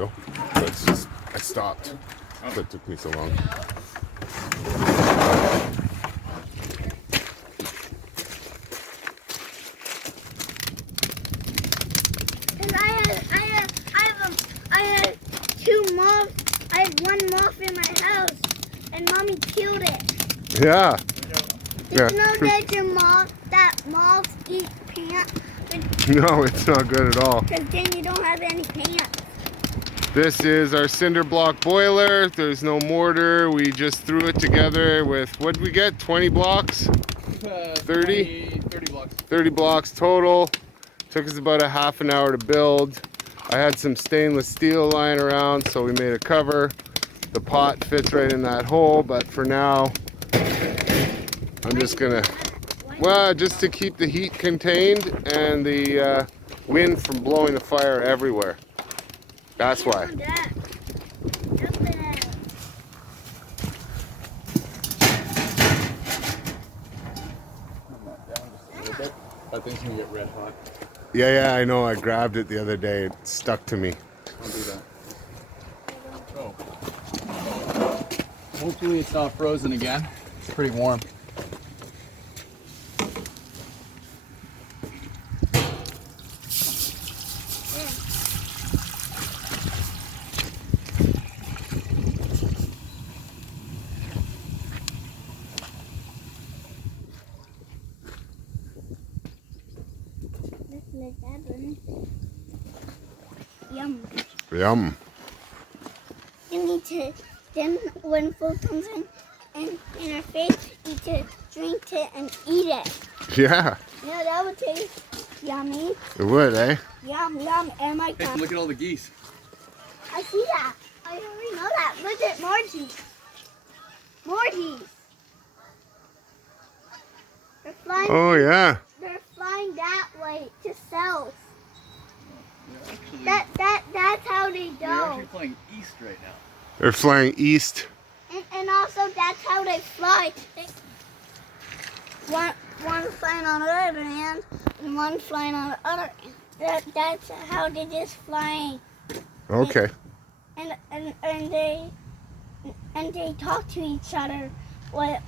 ago. But it's just, I stopped. So it took me so long. I had two moths. I had one moth in my house, and Mommy killed it. Yeah. Did you know that moths eat pants? No, it's not good at all. Because then you don't have any pants. This is our cinder block boiler. There's no mortar. We just threw it together with, what did we get? 20 blocks? 30? 30 blocks. 30 blocks total. Took us about a half an hour to build. I had some stainless steel lying around, so we made a cover. The pot fits right in that hole, but for now, I'm just gonna, well, just to keep the heat contained and the wind from blowing the fire everywhere. That's why. That thing's gonna get red hot. Yeah, I know. I grabbed it the other day. It stuck to me. I'll do that. Oh. Hopefully it's not frozen again. It's pretty warm. Yum. Yum. You need to, then when food comes in our face, you need to drink it and eat it. Yeah. Yeah, that would taste yummy. It would, eh? Yum, yum, and my Hey, look at all the geese. I see that. I already know that. Look at more geese. More geese. They're flying. Oh, yeah. They're flying that way to south. They're That's how they They're go. actually flying east right now. They're flying east. And also that's how they fly. One flying on the other hand and one flying on the other end. That's how they just flying. Okay. And they talk to each other with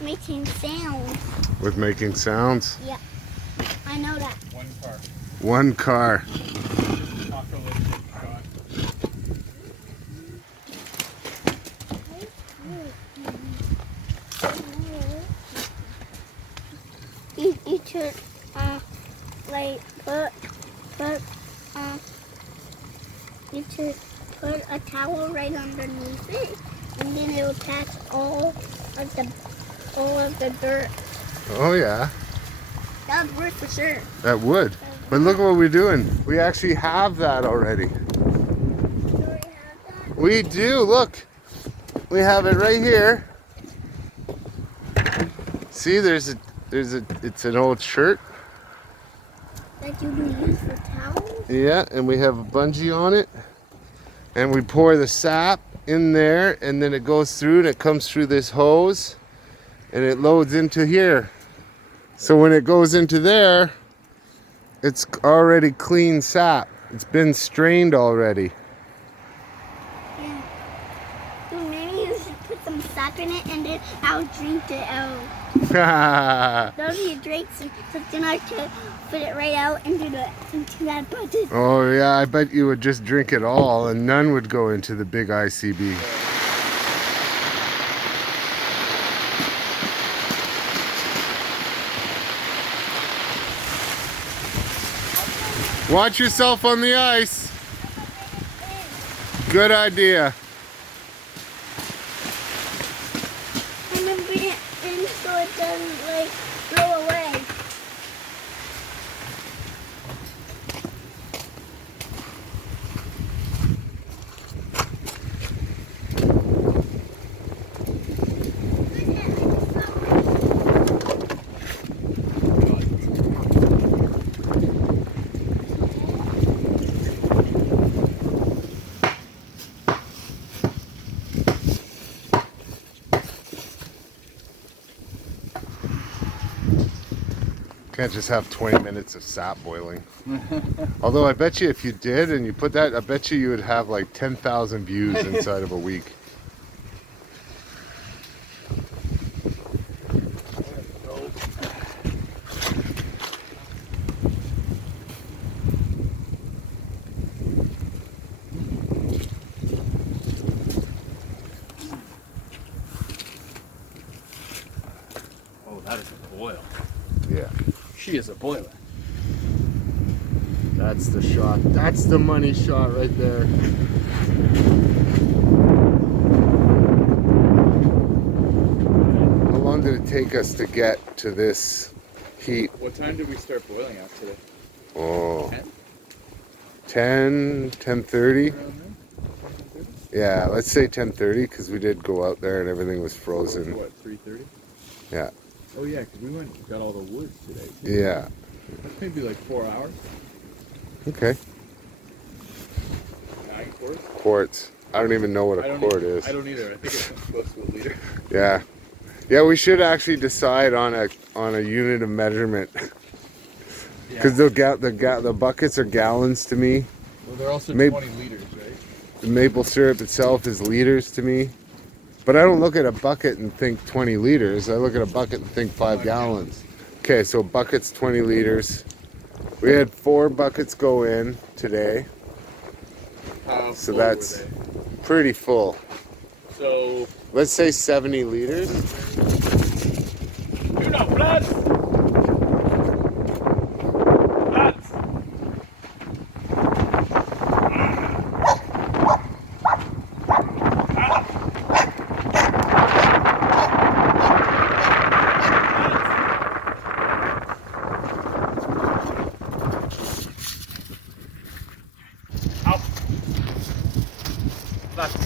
making sounds. With making sounds. Yeah, I know that. One car. One car. You should like you should put a towel right underneath it, and then it will catch all of the dirt. Oh, yeah. That would work for sure. That would. But look what we're doing. We actually have that already. Do we have that? We do. Look. We have it right here. See, it's an old shirt. That you can use for towels? Yeah, and we have a bungee on it. And we pour the sap in there, and then it goes through and it comes through this hose and it loads into here. So when it goes into there, it's already clean sap. It's been strained already. Yeah. So maybe you should put some sap in it and then I'll drink it out. Those are your drinks, so then I could put it right out into that bucket. Oh yeah, I bet you would just drink it all and none would go into the big ICB. Watch yourself on the ice. Good idea. And then bring it in so it doesn't like blow away. Can't just have 20 minutes of sap boiling. Although I bet you if you did and you put that, I bet you would have like 10,000 views inside of a week. Oh, that is a boil. Yeah. She is a boiler. That's the shot. That's the money shot right there. How long did it take us to get to this heat? What time did we start boiling at today? Oh, 10? 10:30? Around there? Yeah, let's say 10:30 because we did go out there and everything was frozen. What, 3:30? Yeah. Oh yeah, because we went and got all the wood today. Yeah. That's maybe like 4 hours. Okay. 9 quarts? Quarts. I don't even know what a quart is. I don't either. I think it's close to a liter. Yeah. Yeah, we should actually decide on a unit of measurement because the buckets are gallons to me. Well, they're also Maybe- 20 liters, right? The maple syrup itself is liters to me. But I don't look at a bucket and think 20 liters. I look at a bucket and think 5 gallons. Okay, so bucket's 20 liters. We had 4 buckets go in today. How So full were that's they? pretty full. So, Let's say 70 liters. you know, lads! Lads! Out! Lads!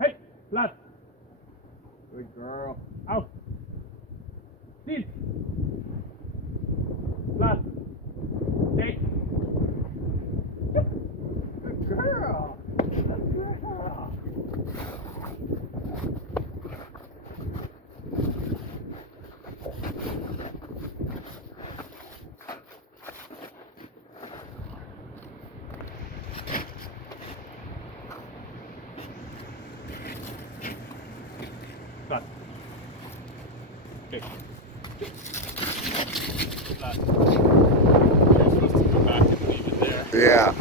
Hey, lad. Good girl. Out. Sit. Lad. Stay. Good girl. Good girl. Lad. Okay. Lad. You're supposed to come back and leave it there. Yeah.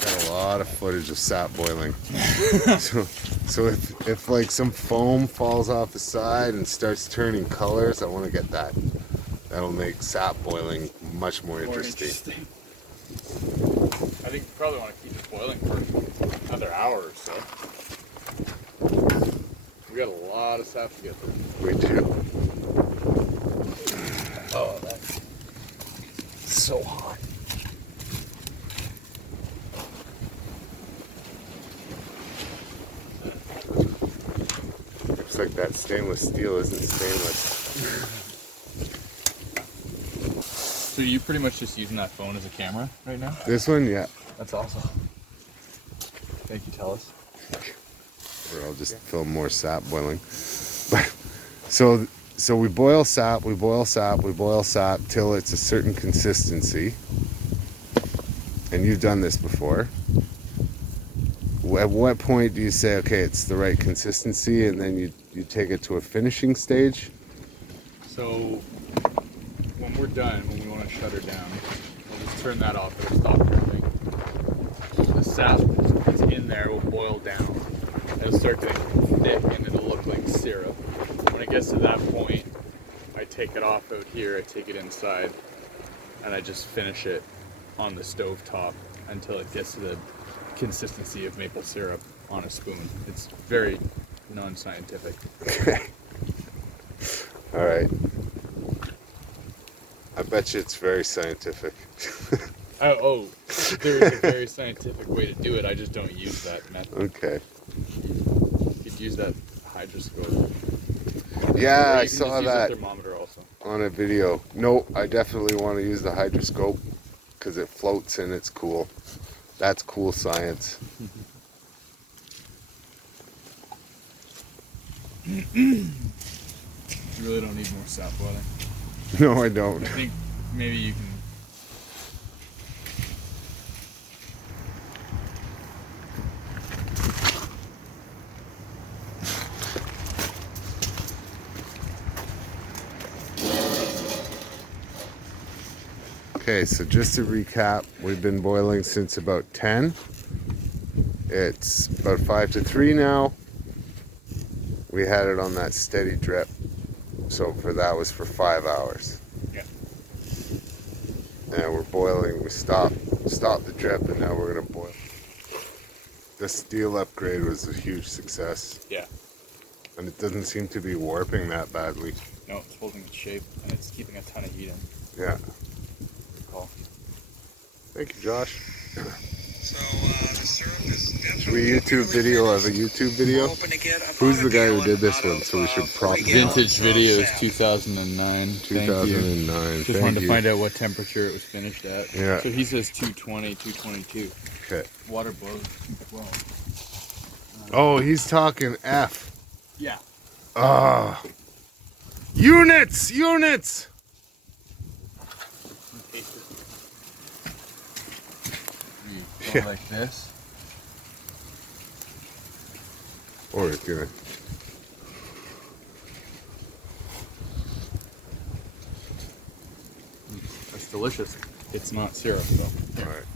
Got a lot of footage of sap boiling. so if like some foam falls off the side and starts turning colors, I want to get that. That'll make sap boiling much more interesting. I think you probably want to keep it boiling for another hour or so. We got a lot of sap to get through. We do. Oh, that's so hot. Looks like that stainless steel isn't stainless. So you pretty much just using that phone as a camera right now? This one, yeah. That's awesome. Thank you, Tellus. Or I'll just film more sap boiling. But so we boil sap, we boil sap, we boil sap till it's a certain consistency. And you've done this before. At what point do you say, okay, it's the right consistency, and then you take it to a finishing stage? So when we're done, when we want to shut her down, we'll just turn that off. It'll stop dripping. The sap that's in there will boil down. It'll start getting thick and it'll look like syrup. When it gets to that point, I take it off out here, I take it inside, and I just finish it on the stove top until it gets to the consistency of maple syrup on a spoon. It's very non-scientific. Okay. All right. I bet you it's very scientific. Oh, there's a very scientific way to do it. I just don't use that method. Okay. You could use that hydroscope. Yeah, Or I you can saw just use that a thermometer also. on a video. No, I definitely want to use the hydroscope because it floats and it's cool. That's cool science. You really don't need more sap weather. No, I don't. I think maybe you can. Okay, so just to recap, we've been boiling since about 10. It's about 5 to 3 now. We had it on that steady drip. So for that was for 5 hours. Yeah. And we're boiling. We stopped the drip, and now we're gonna boil. The steel upgrade was a huge success, Yeah. and it doesn't seem to be warping that badly. No, it's holding its shape and it's keeping a ton of heat in. Yeah. Good call. Thank you, Josh. So the syrup is Should we YouTube video of a YouTube video? Who's the guy who did this one? So we should probably Vintage videos 2009. 2009. Just wanted to find out what temperature it was finished at. Yeah. So he says 220, 222. Okay. Water boils 212. Oh, he's talking F. Yeah. Ah. Units! Units! You go like this. Or it's gonna. That's delicious. It's not syrup though. Alright.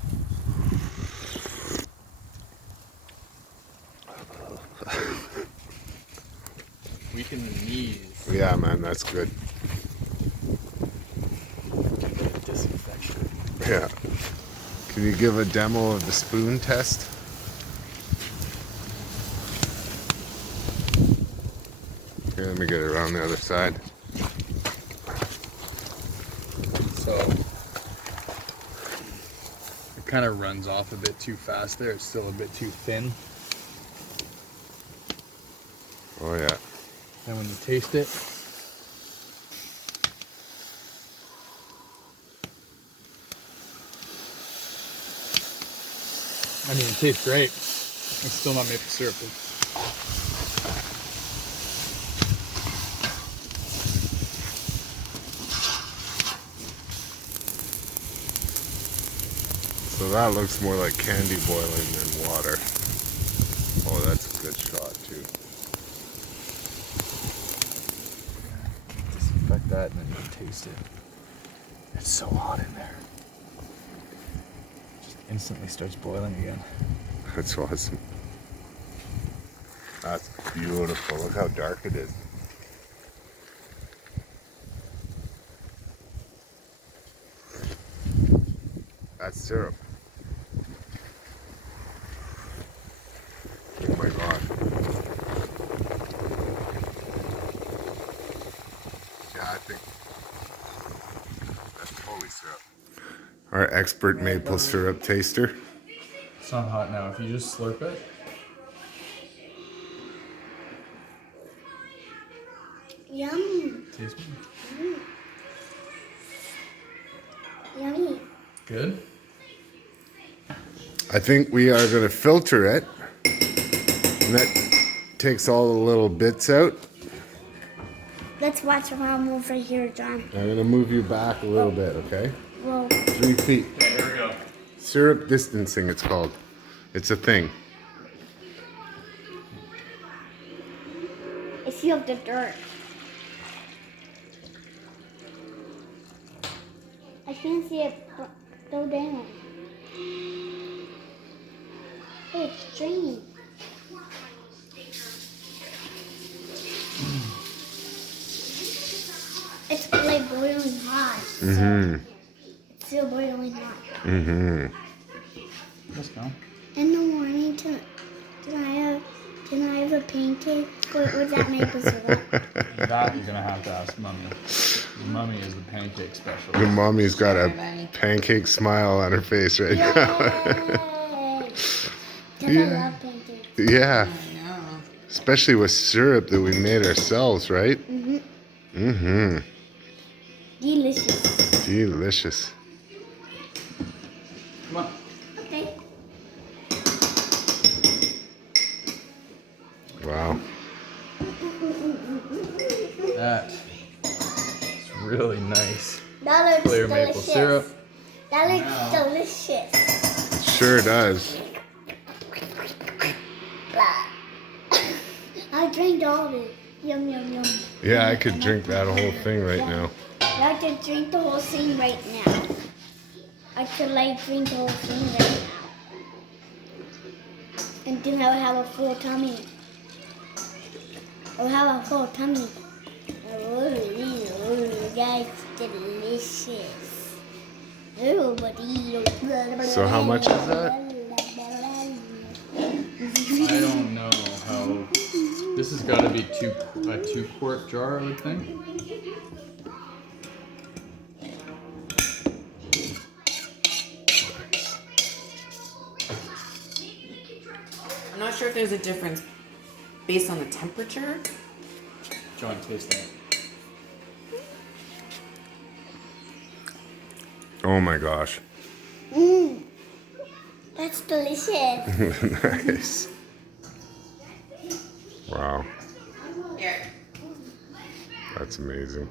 Weaken the knees. Yeah, man, that's good. Disinfection. Yeah. Can you give a demo of the spoon test? Here, let me get it around the other side. So it kind of runs off a bit too fast there. It's still a bit too thin. Oh, yeah. And when you taste it, I mean, it tastes great. It's still not maple syrup. So that looks more like candy boiling than water. Oh, that's a good shot, too. Disinfect that and then you taste it. It's so hot in there. Just instantly starts boiling again. That's awesome. That's beautiful. Look how dark it is. That's syrup. Oh my god. Yeah, I think that's totally syrup. Our expert maple syrup taster. It's not hot now. If you just slurp it. Yum. Taste me. Yummy. Good. I think we are going to filter it. And that takes all the little bits out. Let's watch around over here, John. I'm going to move you back a little bit, okay? Well, 3 feet. Here we go. Syrup distancing, it's called. It's a thing. I feel the dirt. I can't see it go down. Hey, it's draining. It's like boiling hot. Mm-hmm. It's still boiling hot. Mm-hmm. Let's go. And no more. Mom, can I have a pancake with that maple syrup? That you're gonna have to ask Mummy. Mummy is the pancake specialist. Your mommy's got Sure, a buddy. pancake smile on her face right now. Yay! Because I love pancakes. Yeah, I know. especially with syrup that we made ourselves, right? Mm-hmm. Mm-hmm. Delicious. Delicious. Come on. Okay. Wow. That is really nice. That looks Clear delicious. maple syrup. That looks Now. delicious. Sure does. I drank all of it. Yum, yum, yum. Yeah, I could drink that whole thing right now. I could drink the whole thing right now. I could drink the whole thing right now. And then I would have a full tummy. I would have a full tummy. Oh, that's delicious. So how much is that? I don't know how. This has got to be a 2-quart jar, I would think. I'm not sure if there's a difference based on the temperature. John, taste that. Oh my gosh. Mmm. That's delicious. Nice. Wow. Here. That's amazing.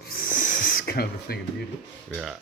This is kind of a thing of beauty. Yeah.